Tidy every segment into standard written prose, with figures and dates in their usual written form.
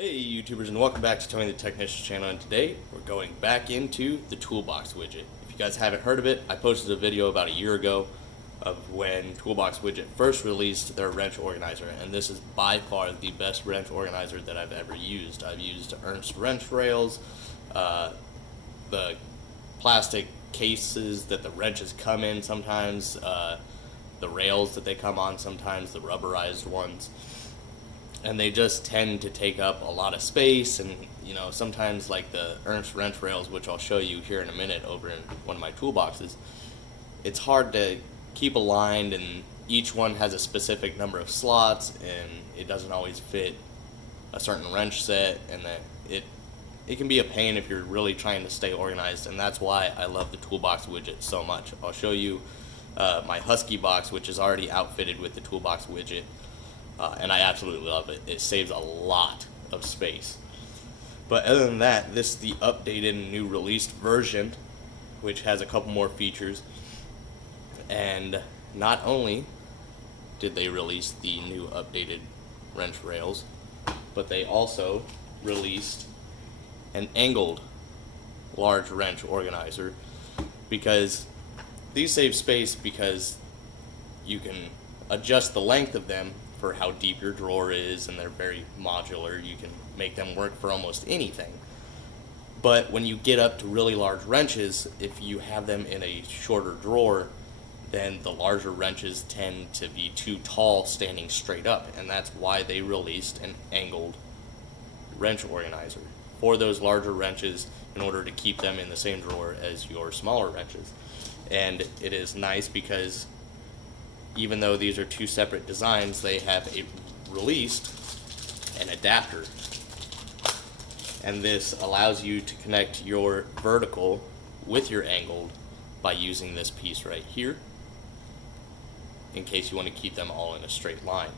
Hey YouTubers, and welcome back to Tony the Technician's channel, and today we're going back into the Toolbox widget. If you guys haven't heard of it, I posted a video about a year ago of when Toolbox Widget first released their wrench organizer, and this is by far the best wrench organizer that I've ever used. I've used Ernst wrench rails, the plastic cases that the wrenches come in sometimes, the rails that they come on sometimes, the rubberized ones. And they just tend to take up a lot of space, and sometimes like the Ernst wrench rails, which I'll show you here in a minute over in one of my toolboxes, it's hard to keep aligned, and each one has a specific number of slots, and it doesn't always fit a certain wrench set, and that it can be a pain if you're really trying to stay organized. And that's why I love the Toolbox widget so much. I'll show you my Husky box, which is already outfitted with the Toolbox widget. And I absolutely love it. It saves a lot of space. But other than that, this is the updated and new released version, which has a couple more features. And not only did they release the new updated wrench rails, but they also released an angled large wrench organizer, because these save space because you can adjust the length of them for how deep your drawer is, and they're very modular. You can make them work for almost anything. But when you get up to really large wrenches, if you have them in a shorter drawer, then the larger wrenches tend to be too tall standing straight up, and that's why they released an angled wrench organizer for those larger wrenches, in order to keep them in the same drawer as your smaller wrenches. And it is nice because even though these are two separate designs, they have released an adapter, and this allows you to connect your vertical with your angled by using this piece right here, in case you want to keep them all in a straight line.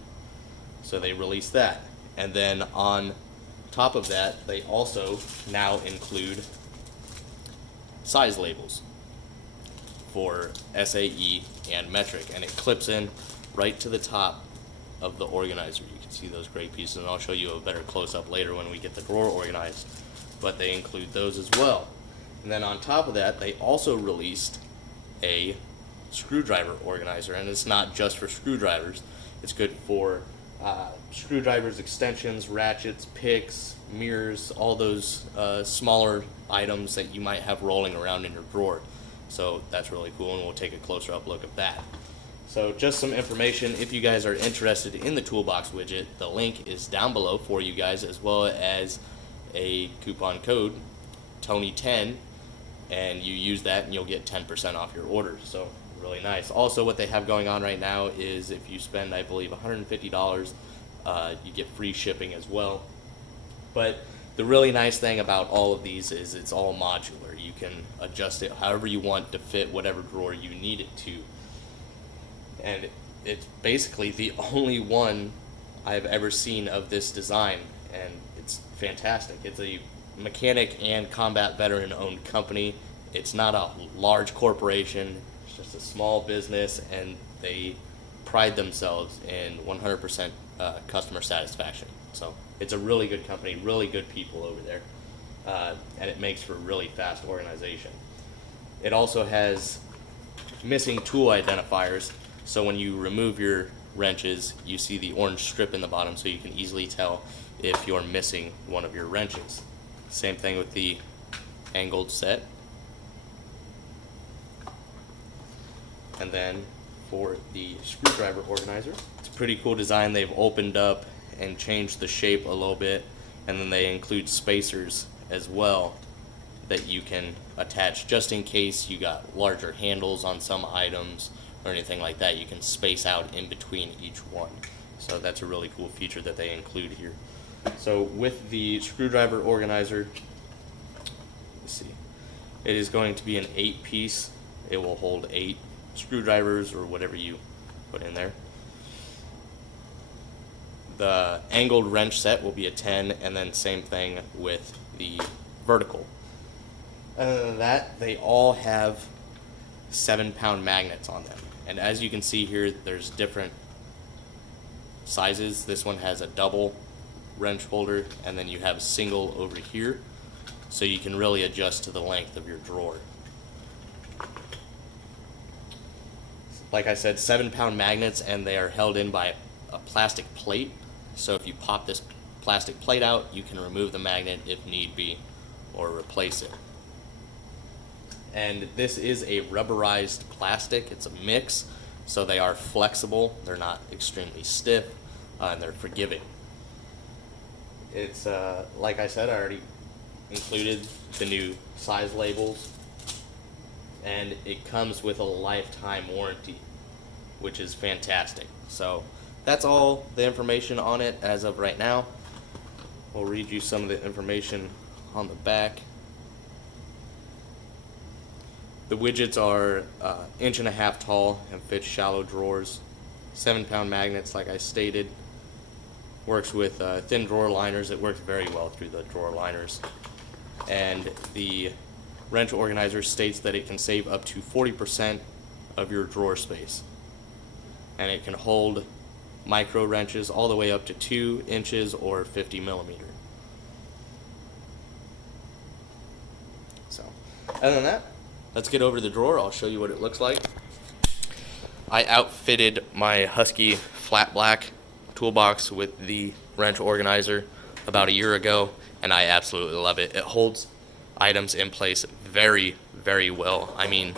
So they released that, and then on top of that, they also now include size labels for SAE and metric, and it clips in right to the top of the organizer. You can see those great pieces, and I'll show you a better close-up later when we get the drawer organized, but they include those as well. And then on top of that, they also released a screwdriver organizer, and it's not just for screwdrivers. It's good for screwdrivers, extensions, ratchets, picks, mirrors, all those smaller items that you might have rolling around in your drawer. So that's really cool, and we'll take a closer up look at that. So just some information, if you guys are interested in the Toolbox widget, the link is down below for you guys, as well as a coupon code, Tony10, and you use that and you'll get 10% off your order. So really nice. Also, what they have going on right now is if you spend, I believe, $150, you get free shipping as well. But the really nice thing about all of these is it's all modular. You can adjust it however you want to fit whatever drawer you need it to. And it's basically the only one I've ever seen of this design, and it's fantastic. It's a mechanic and combat veteran owned company. It's not a large corporation, it's just a small business, and they pride themselves in 100% customer satisfaction. So it's a really good company, really good people over there, and it makes for really fast organization. It also has missing tool identifiers, so when you remove your wrenches, you see the orange strip in the bottom, so you can easily tell if you're missing one of your wrenches. Same thing with the angled set. And then for the screwdriver organizer, it's a pretty cool design. They've opened up and changed the shape a little bit, and then they include spacers as well that you can attach just in case you got larger handles on some items or anything like that. You can space out in between each one. So that's a really cool feature that they include here. So with the screwdriver organizer, let's see, it is going to be an 8-piece. It will hold 8 screwdrivers or whatever you put in there. The angled wrench set will be a 10, and then same thing with the vertical. Other than that, they all have 7-pound magnets on them, and as you can see here, there's different sizes. This one has a double wrench holder, and then you have a single over here, so you can really adjust to the length of your drawer. Like I said, 7-pound magnets, and they are held in by a plastic plate. So if you pop this plastic plate out, you can remove the magnet if need be, or replace it. And this is a rubberized plastic. It's a mix, so they are flexible. They're not extremely stiff, and they're forgiving. It's like I said, I already included the new size labels, and it comes with a lifetime warranty, which is fantastic. So that's all the information on it as of right now. We'll read you some of the information on the back. The widgets are 1.5 inches tall and fit shallow drawers. 7-pound magnets, like I stated. Works with thin drawer liners. It works very well through the drawer liners. And the wrench organizer states that it can save up to 40% of your drawer space. And it can hold micro wrenches all the way up to 2 inches or 50 millimeter. So, other than that, let's get over to the drawer. I'll show you what it looks like. I outfitted my Husky flat black toolbox with the wrench organizer about a year ago, and I absolutely love it. It holds items in place very, very well. I mean,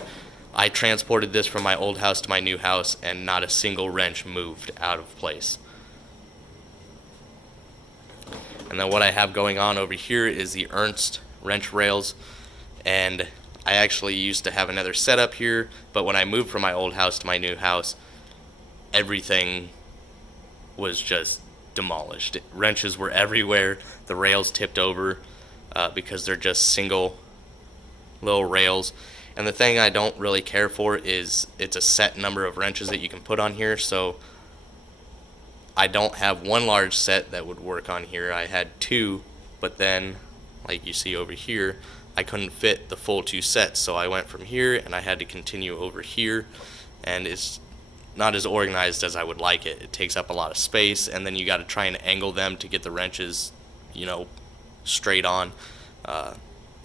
I transported this from my old house to my new house, and not a single wrench moved out of place. And then what I have going on over here is the Ernst wrench rails, and I actually used to have another setup here, but when I moved from my old house to my new house, everything was just demolished. Wrenches were everywhere. The rails tipped over because they're just single little rails. And the thing I don't really care for is it's a set number of wrenches that you can put on here, so I don't have one large set that would work on here. I had 2, but then, like you see over here, I couldn't fit the full 2 sets, so I went from here and I had to continue over here, and it's not as organized as I would like it. It takes up a lot of space, and then you got to try and angle them to get the wrenches, you know, straight on.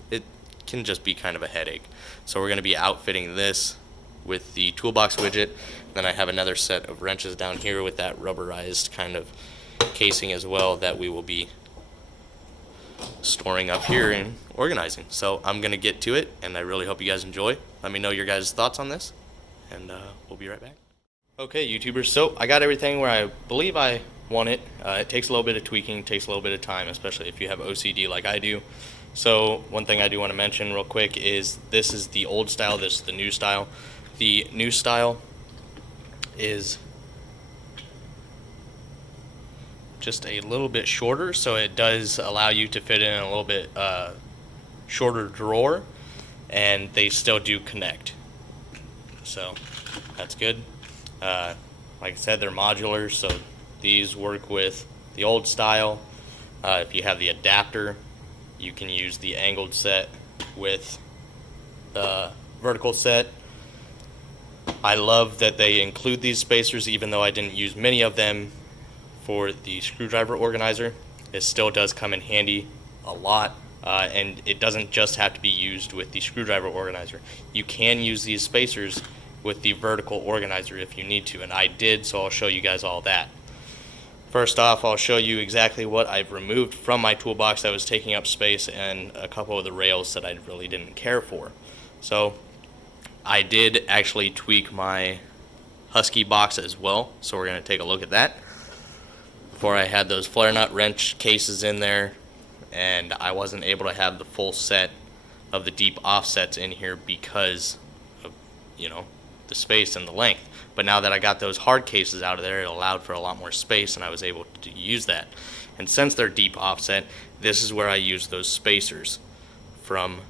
It can just be kind of a headache. So we're going to be outfitting this with the Toolbox widget. Then I have another set of wrenches down here with that rubberized kind of casing as well that we will be storing up here and organizing. So I'm going to get to it, and I really hope you guys enjoy. Let me know your guys' thoughts on this, and we'll be right back. Okay, YouTubers, so I got everything where I believe I want it. It takes a little bit of tweaking, takes a little bit of time, especially if you have OCD like I do. So one thing I do want to mention real quick is this is the old style, this is the new style. The new style is just a little bit shorter, so it does allow you to fit in a little bit shorter drawer, and they still do connect. So that's good. Like I said, they're modular, so these work with the old style. If you have the adapter, you can use the angled set with the vertical set. I love that they include these spacers, even though I didn't use many of them for the screwdriver organizer. It still does come in handy a lot, and it doesn't just have to be used with the screwdriver organizer. You can use these spacers with the vertical organizer if you need to, and I did, so I'll show you guys all that. First off, I'll show you exactly what I've removed from my toolbox that was taking up space, and a couple of the rails that I really didn't care for. So I did actually tweak my Husky box as well, so we're going to take a look at that. Before, I had those flare nut wrench cases in there, and I wasn't able to have the full set of the deep offsets in here because of, you know, the space and the length. But now that I got those hard cases out of there, it allowed for a lot more space, and I was able to use that. And since they're deep offset, this is where I use those spacers from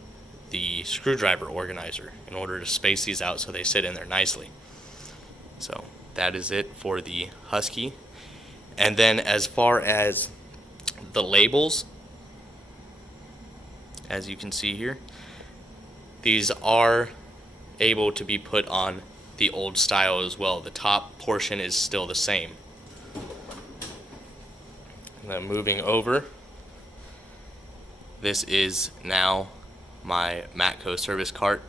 the screwdriver organizer in order to space these out so they sit in there nicely. So that is it for the Husky. And then as far as the labels, as you can see here, these are able to be put on the old style as well. The top portion is still the same. And then moving over, this is now my Matco service cart.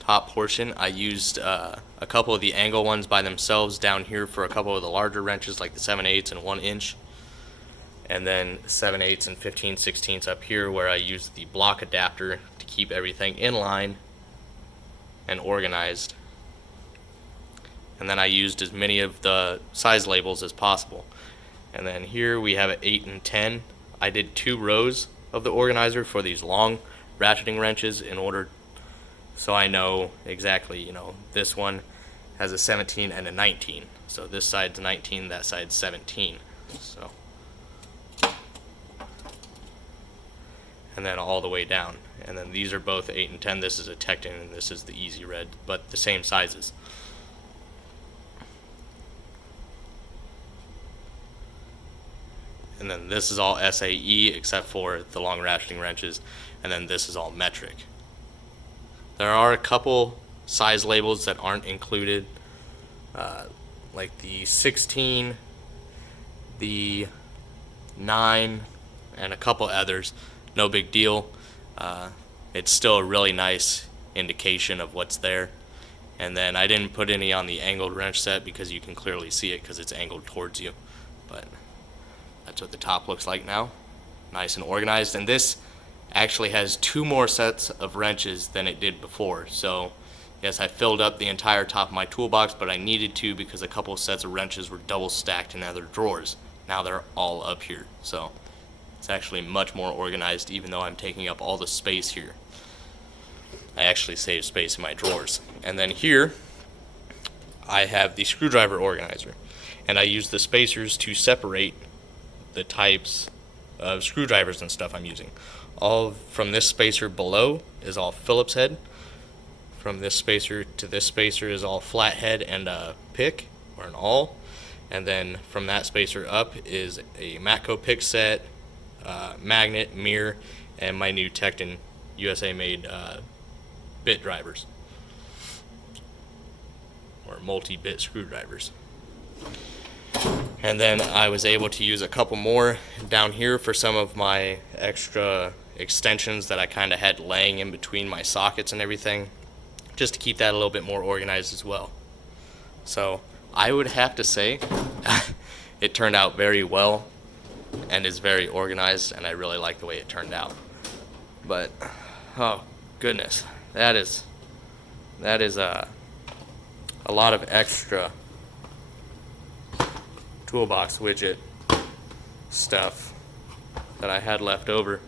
Top portion, I used a couple of the angle ones by themselves down here for a couple of the larger wrenches like the 7/8 and 1 inch. And then 7/8 and 15/16 up here where I used the block adapter to keep everything in line and organized. And then I used as many of the size labels as possible. And then here we have an 8 and 10. I did 2 rows of the organizer for these long ratcheting wrenches in order so I know exactly, you know, this one has a 17 and a 19. So this side's 19, that side's 17. So, and then all the way down. And then these are both 8 and 10. This is a Tecton and this is the Easy Red, but the same sizes. And then this is all SAE except for the long ratcheting wrenches, and then this is all metric. There are a couple size labels that aren't included, like the 16, the 9, and a couple others. No big deal. It's still a really nice indication of what's there. And then I didn't put any on the angled wrench set because you can clearly see it because it's angled towards you. But that's what the top looks like now. Nice and organized. And this actually has 2 more sets of wrenches than it did before. So yes, I filled up the entire top of my toolbox, but I needed to because a couple of sets of wrenches were double stacked in other drawers. Now they're all up here. So it's actually much more organized even though I'm taking up all the space here. I actually save space in my drawers. And then here I have the screwdriver organizer, and I use the spacers to separate the types of screwdrivers and stuff I'm using. All from this spacer below is all Phillips head. From this spacer to this spacer is all flathead and a pick or an awl. And then from that spacer up is a Matco pick set, magnet, mirror, and my new Tecton USA made bit drivers or multi-bit screwdrivers. And then I was able to use a couple more down here for some of my extra extensions that I kind of had laying in between my sockets and everything, just to keep that a little bit more organized as well. So I would have to say it turned out very well and is very organized, and I really like the way it turned out. But oh goodness, that is a lot of extra Toolbox widget stuff that I had left over.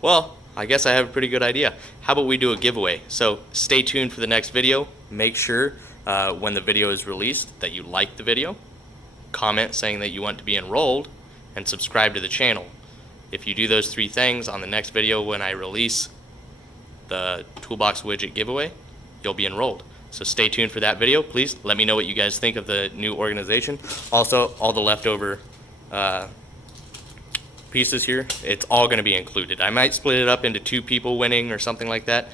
Well, I guess I have a pretty good idea. How about we do a giveaway? So stay tuned for the next video. Make sure when the video is released that you like the video, comment saying that you want to be enrolled, and subscribe to the channel. If you do those 3 things on the next video when I release the Toolbox widget giveaway, you'll be enrolled. So stay tuned for that video. Please let me know what you guys think of the new organization. Also, all the leftover pieces here, it's all going to be included. I might split it up into 2 people winning or something like that.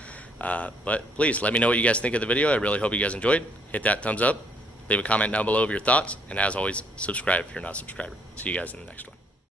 But please let me know what you guys think of the video. I really hope you guys enjoyed. Hit that thumbs up. Leave a comment down below of your thoughts. And as always, subscribe if you're not a subscriber. See you guys in the next one.